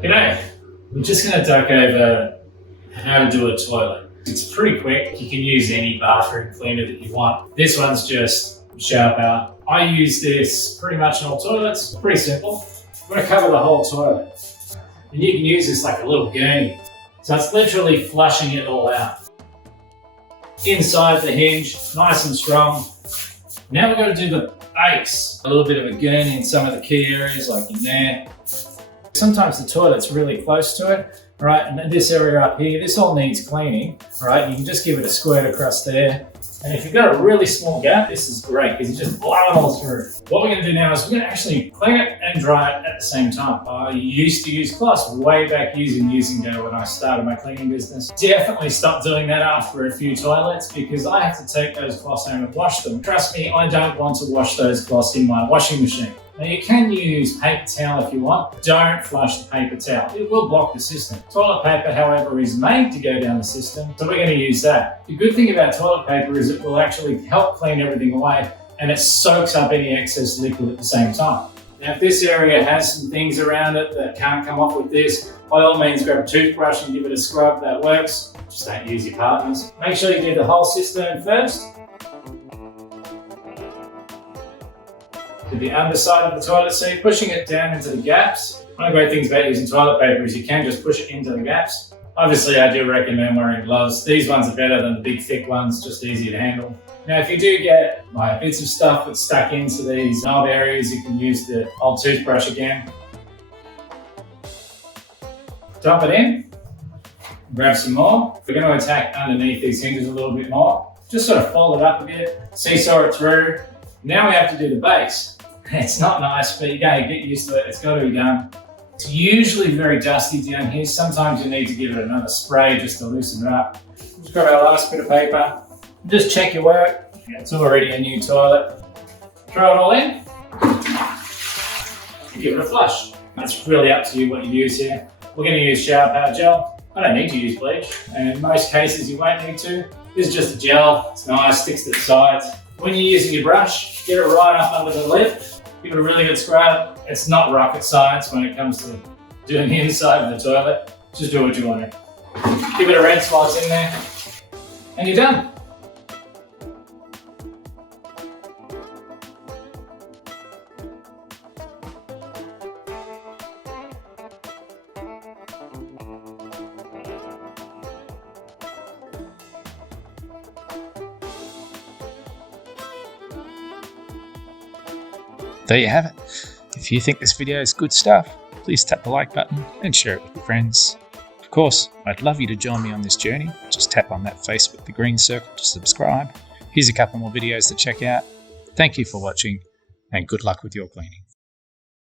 G'day, we're just going to duck over how to do a toilet. It's pretty quick. You can use any bathroom cleaner that you want. This one's just shower power. I use this pretty much in all toilets. Pretty simple. I'm going to cover the whole toilet. And you can use this like a little gurney. So it's literally flushing it all out. Inside the hinge, nice and strong. Now we're going to do the base. A little bit of a gurney in some of the key areas like in there. Sometimes the toilet's really close to it, right? And then this area up here, this all needs cleaning, right? You can just give it a squirt across there. And if you've got a really small gap, this is great because you just blow it all through. What we're going to do now is we're going to actually clean it and dry it at the same time. I used to use cloths way back years ago when I started my cleaning business. Definitely stopped doing that after a few toilets because I have to take those cloths home and wash them. Trust me, I don't want to wash those cloths in my washing machine. Now you can use paper towel if you want. Don't flush the paper towel. It will block the system. Toilet paper, however, is made to go down the system, so we're going to use that. The good thing about toilet paper is it will actually help clean everything away and it soaks up any excess liquid at the same time. Now if this area has some things around it that can't come off with this, by all means grab a toothbrush and give it a scrub. That works. Just don't use your partners. Make sure you do the whole system first. To the underside of the toilet seat, pushing it down into the gaps. One of the great things about using toilet paper is you can just push it into the gaps. Obviously, I do recommend wearing gloves. These ones are better than the big thick ones, just easier to handle. Now, if you do get bits of stuff that's stuck into these knob areas, you can use the old toothbrush again. Dump it in, grab some more. We're going to attack underneath these hinges a little bit more. Just sort of fold it up a bit, seesaw it through. Now we have to do the base. It's not nice, but you get used to it. It's got to be done. It's usually very dusty down here. Sometimes you need to give it another spray just to loosen it up. Just grab our last bit of paper. Just check your work. It's already a new toilet. Throw it all in. Give it a flush. That's really up to you what you use here. We're going to use shower power gel. I don't need to use bleach, and in most cases you won't need to. This is just a gel. It's nice, sticks to the sides. When you're using your brush, get it right up under the lip. Give it a really good scrub. It's not rocket science when it comes to doing the inside of the toilet. Just do what you want to. Give it a rinse while it's in there, and you're done. There you have it. If you think this video is good stuff, please tap the like button and share it with your friends. Of course, I'd love you to join me on this journey. Just tap on that face with the green circle to subscribe. Here's a couple more videos to check out. Thank you for watching and good luck with your cleaning.